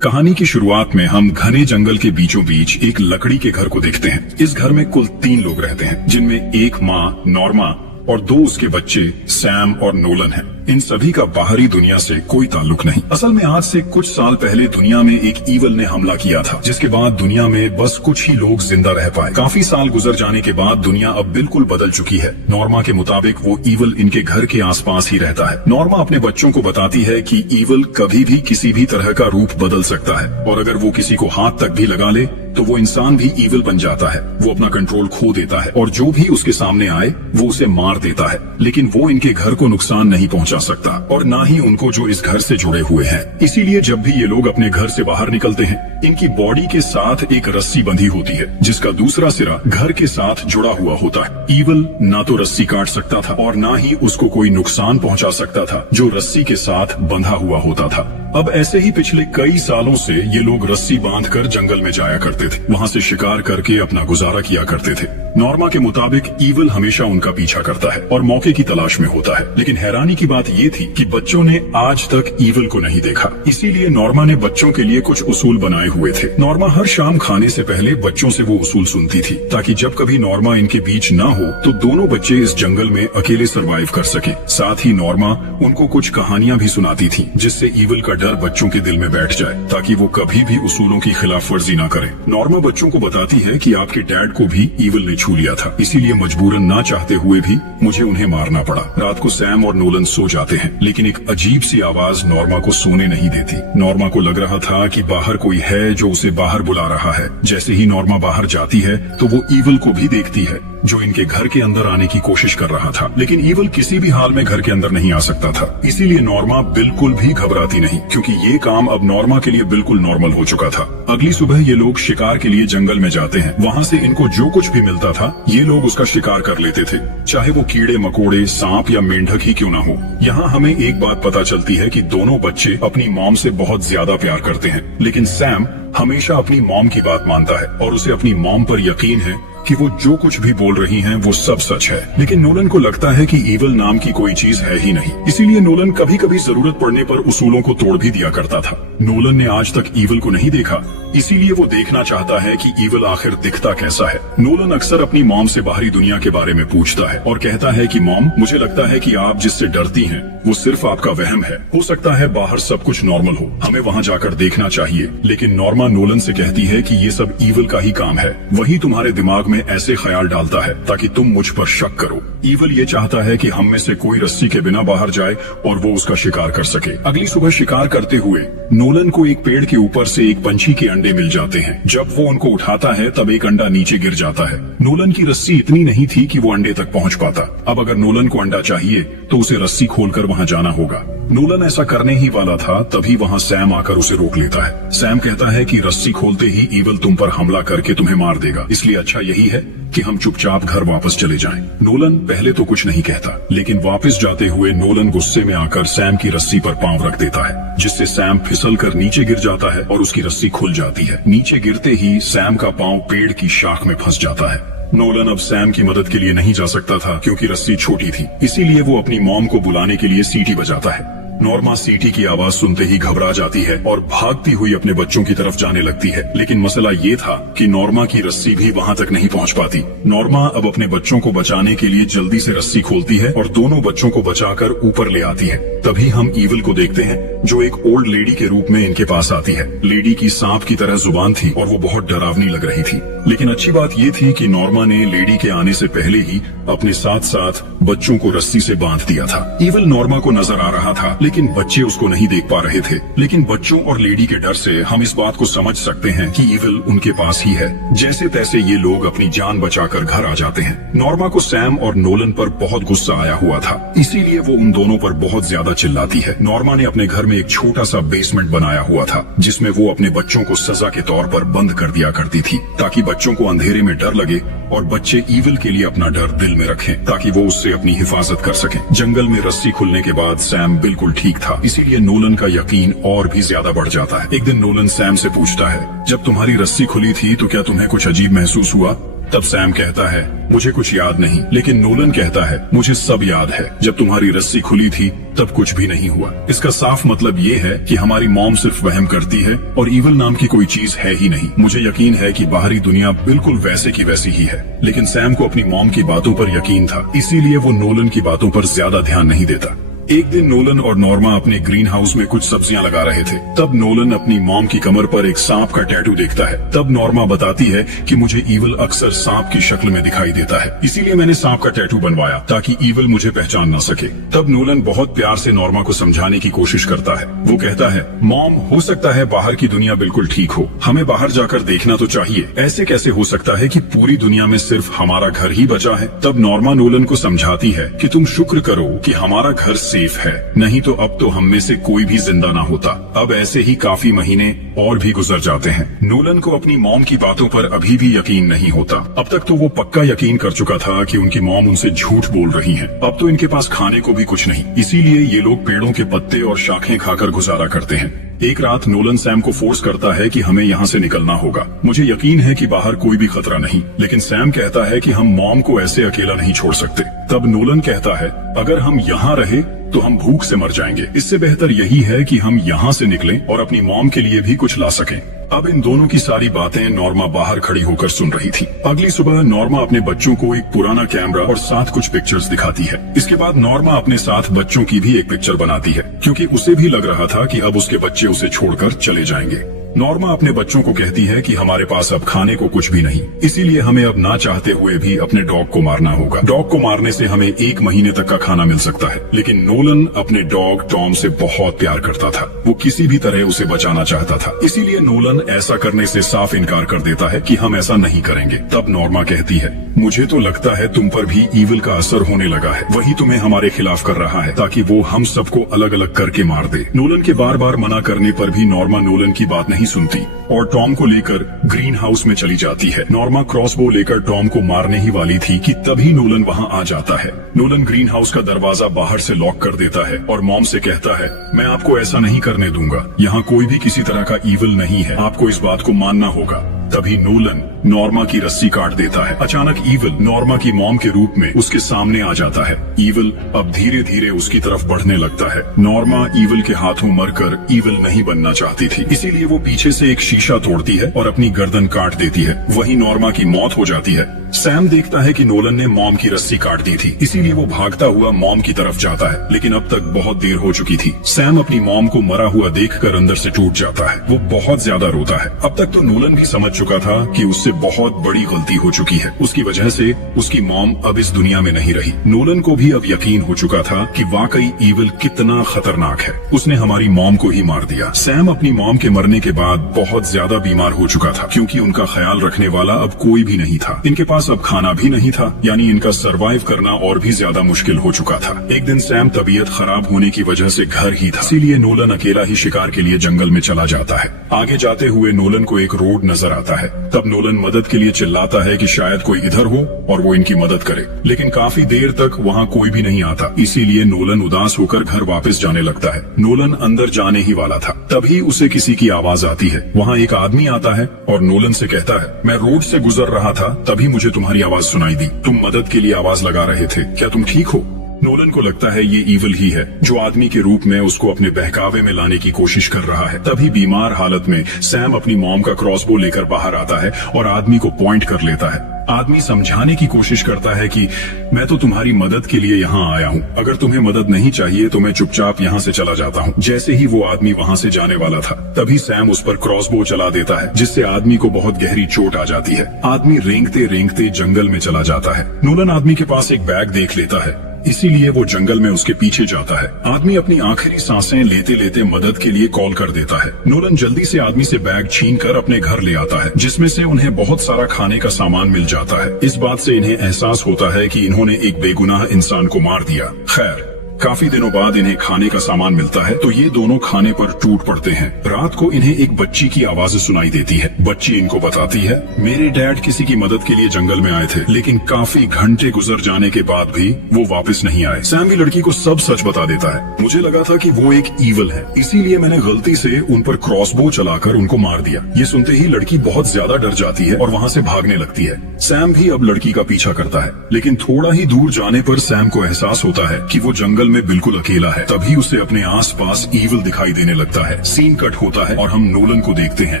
कहानी की शुरुआत में हम घने जंगल के बीचों बीच एक लकड़ी के घर को देखते हैं। इस घर में कुल 3 लोग रहते हैं, जिनमें एक माँ नॉर्मा और 2 उसके बच्चे सैम और नोलन हैं। इन सभी का बाहरी दुनिया से कोई ताल्लुक नहीं। असल में आज से कुछ साल पहले दुनिया में एक ईवल ने हमला किया था, जिसके बाद दुनिया में बस कुछ ही लोग जिंदा रह पाए। काफी साल गुजर जाने के बाद दुनिया अब बिल्कुल बदल चुकी है। नॉर्मा के मुताबिक वो ईवल इनके घर के आसपास ही रहता है। नॉर्मा अपने बच्चों को बताती है कि ईवल कभी भी किसी भी तरह का रूप बदल सकता है, और अगर वो किसी को हाथ तक भी लगा ले तो वो इंसान भी ईवल बन जाता है। वो अपना कंट्रोल खो देता है और जो भी उसके सामने आए वो उसे मार देता है, लेकिन वो इनके घर को नुकसान नहीं पहुंचा सकता और ना ही उनको जो इस घर से जुड़े हुए हैं। इसीलिए जब भी ये लोग अपने घर से बाहर निकलते हैं, इनकी बॉडी के साथ एक रस्सी बंधी होती है, जिसका दूसरा सिरा घर के साथ जुड़ा हुआ होता है। ईवल ना तो रस्सी काट सकता था और ना ही उसको कोई नुकसान पहुंचा सकता था जो रस्सी के साथ बंधा हुआ होता था। अब ऐसे ही पिछले कई सालों से ये लोग रस्सी बांधकर जंगल में जाया करते थे, वहाँ से शिकार करके अपना गुजारा किया करते थे। नॉर्मा के मुताबिक ईवल हमेशा उनका पीछा करता है और मौके की तलाश में होता है, लेकिन हैरानी की बात ये थी कि बच्चों ने आज तक ईवल को नहीं देखा। इसीलिए नॉर्मा ने बच्चों के लिए कुछ उसूल बनाए हुए थे। नॉर्मा हर शाम खाने से पहले बच्चों से वो उसूल सुनती थी, ताकि जब कभी नॉर्मा इनके बीच ना हो तो दोनों बच्चे इस जंगल में अकेले सरवाइव कर सके। साथ ही नॉर्मा उनको कुछ कहानियां भी सुनाती थी, जिससे ईवल का डर बच्चों के दिल में बैठ जाए, ताकि वो कभी भी उसूलों की खिलाफ वर्जी न करे। नॉर्मा बच्चों को बताती है कि आपके डैड को भी ईवल ने छू लिया था, इसीलिए मजबूरन ना चाहते हुए भी मुझे उन्हें मारना पड़ा। रात को सैम और नोलन सो जाते हैं, लेकिन एक अजीब सी आवाज नॉर्मा को सोने नहीं देती। नॉर्मा को लग रहा था कि बाहर कोई है जो उसे बाहर बुला रहा है। जैसे ही नॉर्मा बाहर जाती है तो वो ईवल को भी देखती है, जो इनके घर के अंदर आने की कोशिश कर रहा था, लेकिन ईवल किसी भी हाल में घर के अंदर नहीं आ सकता था। इसीलिए नॉर्मा बिल्कुल भी घबराती नहीं, क्योंकि ये काम अब नॉर्मा के लिए बिल्कुल नॉर्मल हो चुका था। अगली सुबह ये लोग शिकार के लिए जंगल में जाते हैं। वहाँ से इनको जो कुछ भी मिलता था ये लोग उसका शिकार कर लेते थे, चाहे वो कीड़े मकोड़े, सांप या मेंढक ही क्यों ना हो। यहाँ हमें एक बात पता चलती है कि दोनों बच्चे अपनी मॉम से बहुत ज्यादा प्यार करते हैं, लेकिन सैम हमेशा अपनी मॉम की बात मानता है और उसे अपनी मॉम पर यकीन है कि वो जो कुछ भी बोल रही हैं वो सब सच है। लेकिन नोलन को लगता है कि ईवल नाम की कोई चीज है ही नहीं, इसीलिए नोलन कभी कभी जरूरत पड़ने पर उसूलों को तोड़ भी दिया करता था। नोलन ने आज तक ईवल को नहीं देखा, इसीलिए वो देखना चाहता है कि ईवल आखिर दिखता कैसा है। नोलन अक्सर अपनी मॉम से बाहरी दुनिया के बारे में पूछता है और कहता है कि मॉम, मुझे लगता है कि आप जिससे डरती हैं वो सिर्फ आपका वहम है। हो सकता है बाहर सब कुछ नॉर्मल हो, हमें वहाँ जाकर देखना चाहिए। लेकिन नॉर्मा नोलन से कहती है कि ये सब ईवल का ही काम है, वही तुम्हारे दिमाग में ऐसे ख्याल डालता है ताकि तुम मुझ पर शक करो। ईवल ये चाहता है कि हम में से कोई रस्सी के बिना बाहर जाए और वो उसका शिकार कर सके। अगली सुबह शिकार करते हुए नोलन को एक पेड़ के ऊपर से एक पंछी के अंडे मिल जाते हैं। जब वो उनको उठाता है तब एक अंडा नीचे गिर जाता है। नोलन की रस्सी इतनी नहीं थी कि वो अंडे तक पहुंच पाता। अब अगर नोलन को अंडा चाहिए तो उसे रस्सी खोलकर वहां जाना होगा। नोलन ऐसा करने ही वाला था, तभी वहां सैम आकर उसे रोक लेता है। सैम कहता है कि रस्सी खोलते ही ईवल तुम पर हमला करके तुम्हें मार देगा, इसलिए अच्छा यही है कि हम चुपचाप घर वापस चले जाएं। नोलन पहले तो कुछ नहीं कहता, लेकिन वापस जाते हुए नोलन गुस्से में आकर सैम की रस्सी पर पांव रख देता है, जिससे सैम फिसलकर नीचे गिर जाता है और उसकी रस्सी खुल जाती है। नीचे गिरते ही सैम का पांव पेड़ की शाख में फंस जाता है। नोलन अब सैम की मदद के लिए नहीं जा सकता था, क्योंकि रस्सी छोटी थी। इसीलिए वो अपनी मॉम को बुलाने के लिए सीटी बजाता है। नॉर्मा सीटी की आवाज सुनते ही घबरा जाती है और भागती हुई अपने बच्चों की तरफ जाने लगती है, लेकिन मसला ये था कि नॉर्मा की रस्सी भी वहां तक नहीं पहुंच पाती। नॉर्मा अब अपने बच्चों को बचाने के लिए जल्दी से रस्सी खोलती है और दोनों बच्चों को बचाकर ऊपर ले आती है। तभी हम ईवल को देखते हैं, जो एक ओल्ड लेडी के रूप में इनके पास आती है। लेडी की सांप की तरह जुबान थी और वो बहुत डरावनी लग रही थी, लेकिन अच्छी बात ये थी कि नॉर्मा ने लेडी के आने से पहले ही अपने साथ साथ बच्चों को रस्सी से बांध दिया था। ईवल नॉर्मा को नजर आ रहा था, लेकिन बच्चे उसको नहीं देख पा रहे थे। लेकिन बच्चों और लेडी के डर से हम इस बात को समझ सकते हैं कि ईवल उनके पास ही है। जैसे तैसे ये लोग अपनी जान बचाकर घर आ जाते हैं। नॉर्मा को सैम और नोलन पर बहुत गुस्सा आया हुआ था, इसीलिए वो उन दोनों पर बहुत ज्यादा चिल्लाती है। नॉर्मा ने अपने घर में एक छोटा सा बेसमेंट बनाया हुआ था, जिसमें वो अपने बच्चों को सजा के तौर पर बंद कर दिया करती थी, ताकि बच्चों को अंधेरे में डर लगे और बच्चे ईवल के लिए अपना डर दिल में रखें, ताकि वो उससे अपनी हिफाजत कर सकें। जंगल में रस्सी खुलने के बाद सैम बिल्कुल ठीक था, इसीलिए नोलन का यकीन और भी ज्यादा बढ़ जाता है। एक दिन नोलन सैम से पूछता है, जब तुम्हारी रस्सी खुली थी तो क्या तुम्हें कुछ अजीब महसूस हुआ? तब सैम कहता है मुझे कुछ याद नहीं, लेकिन नोलन कहता है मुझे सब याद है। जब तुम्हारी रस्सी खुली थी तब कुछ भी नहीं हुआ। इसका साफ मतलब ये है कि हमारी मॉम सिर्फ वहम करती है और ईवल नाम की कोई चीज है ही नहीं। मुझे यकीन है कि बाहरी दुनिया बिल्कुल वैसे की वैसी ही है, लेकिन सैम को अपनी मॉम की बातों पर यकीन था, इसीलिए वो नोलन की बातों पर ज्यादा ध्यान नहीं देता। एक दिन नोलन और नॉर्मा अपने ग्रीन हाउस में कुछ सब्जियां लगा रहे थे। तब नोलन अपनी मॉम की कमर पर एक सांप का टैटू देखता है। तब नॉर्मा बताती है कि मुझे ईवल अक्सर सांप की शक्ल में दिखाई देता है, इसीलिए मैंने सांप का टैटू बनवाया ताकि ईवल मुझे पहचान न सके। तब नोलन बहुत प्यार से नॉर्मा को समझाने की कोशिश करता है। वो कहता है मॉम, हो सकता है बाहर की दुनिया बिल्कुल ठीक हो, हमें बाहर जाकर देखना तो चाहिए। ऐसे कैसे हो सकता है कि पूरी दुनिया में सिर्फ हमारा घर ही बचा है। तब नॉर्मा नोलन को समझाती है कि तुम शुक्र करो कि हमारा घर सेफ है, नहीं तो अब तो हम में से कोई भी जिंदा ना होता। अब ऐसे ही काफी महीने और भी गुजर जाते हैं। नोलन को अपनी मॉम की बातों पर अभी भी यकीन नहीं होता। अब तक तो वो पक्का यकीन कर चुका था कि उनकी मॉम उनसे झूठ बोल रही है। अब तो इनके पास खाने को भी कुछ नहीं, इसीलिए ये लोग पेड़ों के पत्ते और शाखें खाकर गुजारा करते हैं। एक रात नोलन सैम को फोर्स करता है कि हमें यहाँ से निकलना होगा। मुझे यकीन है कि बाहर कोई भी खतरा नहीं, लेकिन सैम कहता है कि हम मॉम को ऐसे अकेला नहीं छोड़ सकते। तब नोलन कहता है अगर हम यहाँ रहे तो हम भूख से मर जाएंगे। इससे बेहतर यही है कि हम यहाँ से निकलें और अपनी मॉम के लिए भी कुछ ला सकें। अब इन दोनों की सारी बातें नॉर्मा बाहर खड़ी होकर सुन रही थी। अगली सुबह नॉर्मा अपने बच्चों को एक पुराना कैमरा और साथ कुछ पिक्चर्स दिखाती है। इसके बाद नॉर्मा अपने साथ बच्चों की भी एक पिक्चर बनाती है, क्योंकि उसे भी लग रहा था कि अब उसके बच्चे उसे छोड़कर चले जाएंगे। नॉर्मा अपने बच्चों को कहती है कि हमारे पास अब खाने को कुछ भी नहीं, इसीलिए हमें अब ना चाहते हुए भी अपने डॉग को मारना होगा। डॉग को मारने से हमें 1 महीने तक का खाना मिल सकता है। लेकिन नोलन अपने डॉग टॉम से बहुत प्यार करता था। वो किसी भी तरह उसे बचाना चाहता था, इसीलिए नोलन ऐसा करने से साफ इनकार कर देता है कि हम ऐसा नहीं करेंगे। तब नॉर्मा कहती है मुझे तो लगता है तुम पर भी ईवल का असर होने लगा है, वही तुम्हें हमारे खिलाफ कर रहा है ताकि वो हम सबको अलग अलग करके मार दे। नोलन के बार बार मना करने पर भी नॉर्मा नोलन की बात नहीं सुनती और टॉम को लेकर ग्रीन हाउस में चली जाती है। नॉर्मा क्रॉसबो लेकर टॉम को मारने ही वाली थी कि तभी नोलन वहां आ जाता है। नोलन ग्रीन हाउस का दरवाजा बाहर से लॉक कर देता है और मॉम से कहता है मैं आपको ऐसा नहीं करने दूंगा, यहाँ कोई भी किसी तरह का ईवल नहीं है, आपको इस बात को मानना होगा। तभी नोलन नॉर्मा की रस्सी काट देता है। अचानक ईवल नॉर्मा की मॉम के रूप में उसके सामने आ जाता है। ईवल अब धीरे धीरे उसकी तरफ बढ़ने लगता है। नॉर्मा ईवल के हाथों मरकर ईवल नहीं बनना चाहती थी, इसीलिए वो पीछे से एक शीशा तोड़ती है और अपनी गर्दन काट देती है। वहीं नॉर्मा की मौत हो जाती है। सैम देखता है कि नोलन ने मॉम की रस्सी काट दी थी, इसीलिए वो भागता हुआ मॉम की तरफ जाता है, लेकिन अब तक बहुत देर हो चुकी थी। सैम अपनी मॉम को मरा हुआ देखकर अंदर से टूट जाता है। वो बहुत ज्यादा रोता है। अब तक तो नोलन भी समझ चुका था कि उससे बहुत बड़ी गलती हो चुकी है। उसकी वजह से उसकी मॉम अब इस दुनिया में नहीं रही। नोलन को भी अब यकीन हो चुका था कि वाकई ईवल कितना खतरनाक है। उसने हमारी मॉम को ही मार दिया। सैम अपनी मॉम के मरने के बाद बहुत ज्यादा बीमार हो चुका था, क्योंकि उनका ख्याल रखने वाला अब कोई भी नहीं था। इनके पास अब खाना भी नहीं था, यानी इनका सरवाइव करना और भी ज्यादा मुश्किल हो चुका था। एक दिन सैम तबीयत खराब होने की वजह से घर ही था, इसीलिए नोलन अकेला ही शिकार के लिए जंगल में चला जाता है। आगे जाते हुए नोलन को एक रोड नजर आता है। तब नोलन मदद के लिए चिल्लाता है कि शायद कोई इधर हो और वो इनकी मदद करे, लेकिन काफी देर तक वहाँ कोई भी नहीं आता, इसीलिए नोलन उदास होकर घर वापस जाने लगता है। नोलन अंदर जाने ही वाला था, तभी उसे किसी की आवाज आती है। वहाँ एक आदमी आता है और नोलन से कहता है मैं रोड से गुजर रहा था, तभी मुझे तुम्हारी आवाज सुनाई दी। तुम मदद के लिए आवाज लगा रहे थे, क्या तुम ठीक हो? नोलन को लगता है ये ईवल ही है, जो आदमी के रूप में उसको अपने बहकावे में लाने की कोशिश कर रहा है। तभी बीमार हालत में सैम अपनी मॉम का क्रॉसबो लेकर बाहर आता है और आदमी को पॉइंट कर लेता है। आदमी समझाने की कोशिश करता है कि मैं तो तुम्हारी मदद के लिए यहाँ आया हूँ, अगर तुम्हें मदद नहीं चाहिए तो मैं चुपचाप यहाँ से चला जाता हूँ। जैसे ही वो आदमी वहाँ से जाने वाला था, तभी सैम उस पर क्रॉसबो चला देता है, जिससे आदमी को बहुत गहरी चोट आ जाती है। आदमी रेंगते रेंगते जंगल में चला जाता है। नोलन आदमी के पास एक बैग देख लेता है, इसीलिए वो जंगल में उसके पीछे जाता है। आदमी अपनी आखिरी सांसें लेते लेते मदद के लिए कॉल कर देता है। नोलन जल्दी से आदमी से बैग छीनकर अपने घर ले आता है, जिसमें से उन्हें बहुत सारा खाने का सामान मिल जाता है। इस बात से इन्हें एहसास होता है कि इन्होंने एक बेगुनाह इंसान को मार दिया। खैर, काफी दिनों बाद इन्हें खाने का सामान मिलता है तो ये दोनों खाने पर टूट पड़ते हैं। रात को इन्हें एक बच्ची की आवाज सुनाई देती है। बच्ची इनको बताती है, मेरे डैड किसी की मदद के लिए जंगल में आए थे, लेकिन काफी घंटे गुजर जाने के बाद भी वो वापस नहीं आए। सैम भी लड़की को सब सच बता देता है। मुझे लगा था कि वो एक ईवल है, इसीलिए मैंने गलती से उन पर क्रॉसबो चलाकर उनको मार दिया। ये सुनते ही लड़की बहुत ज्यादा डर जाती है और वहाँ से भागने लगती है। सैम भी अब लड़की का पीछा करता है, लेकिन थोड़ा ही दूर जाने पर सैम को एहसास होता है कि वो जंगल में बिल्कुल अकेला है। तभी उसे अपने आसपास ईवल दिखाई देने लगता है। सीन कट होता है और हम नोलन को देखते हैं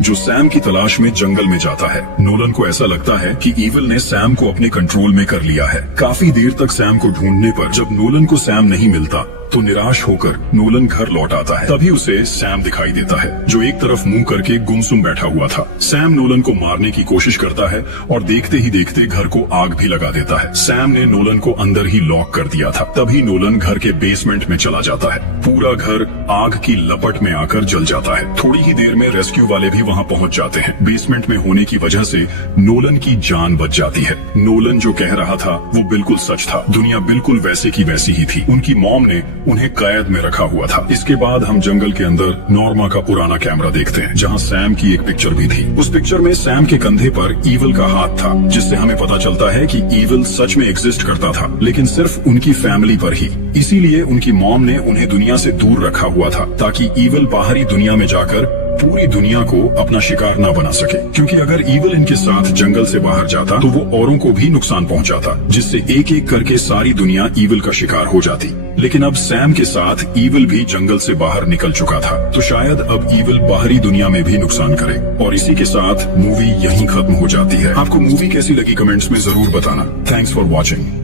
जो सैम की तलाश में जंगल में जाता है। नोलन को ऐसा लगता है कि ईवल ने सैम को अपने कंट्रोल में कर लिया है। काफी देर तक सैम को ढूंढने पर जब नोलन को सैम नहीं मिलता तो निराश होकर नोलन घर लौट आता है। तभी उसे सैम दिखाई देता है जो एक तरफ मुंह करके गुमसुम बैठा हुआ था। सैम नोलन को मारने की कोशिश करता है और देखते ही देखते घर को आग भी लगा देता है। सैम ने नोलन को अंदर ही लॉक कर दिया था। तभी नोलन घर के बेसमेंट में चला जाता है। पूरा घर आग की लपट में आकर जल जाता है। थोड़ी ही देर में रेस्क्यू वाले भी वहाँ पहुँच जाते हैं। बेसमेंट में होने की वजह से नोलन की जान बच जाती है। नोलन जो कह रहा था वो बिल्कुल सच था। दुनिया बिल्कुल वैसे की वैसी ही थी। उनकी मॉम ने उन्हें कैद में रखा हुआ था। इसके बाद हम जंगल के अंदर नॉर्मा का पुराना कैमरा देखते हैं जहां सैम की एक पिक्चर भी थी। उस पिक्चर में सैम के कंधे पर ईवल का हाथ था, जिससे हमें पता चलता है कि ईवल सच में एग्जिस्ट करता था, लेकिन सिर्फ उनकी फैमिली पर ही। इसीलिए उनकी मॉम ने उन्हें दुनिया से दूर रखा हुआ था ताकि ईवल बाहरी दुनिया में जाकर पूरी दुनिया को अपना शिकार ना बना सके। क्योंकि अगर ईवल इनके साथ जंगल से बाहर जाता तो वो औरों को भी नुकसान पहुंचाता, जिससे एक एक करके सारी दुनिया ईवल का शिकार हो जाती। लेकिन अब सैम के साथ ईवल भी जंगल से बाहर निकल चुका था, तो शायद अब ईवल बाहरी दुनिया में भी नुकसान करे। और इसी के साथ मूवी यहीं खत्म हो जाती है। आपको मूवी कैसी लगी कमेंट्स में जरूर बताना। Thanks for watching.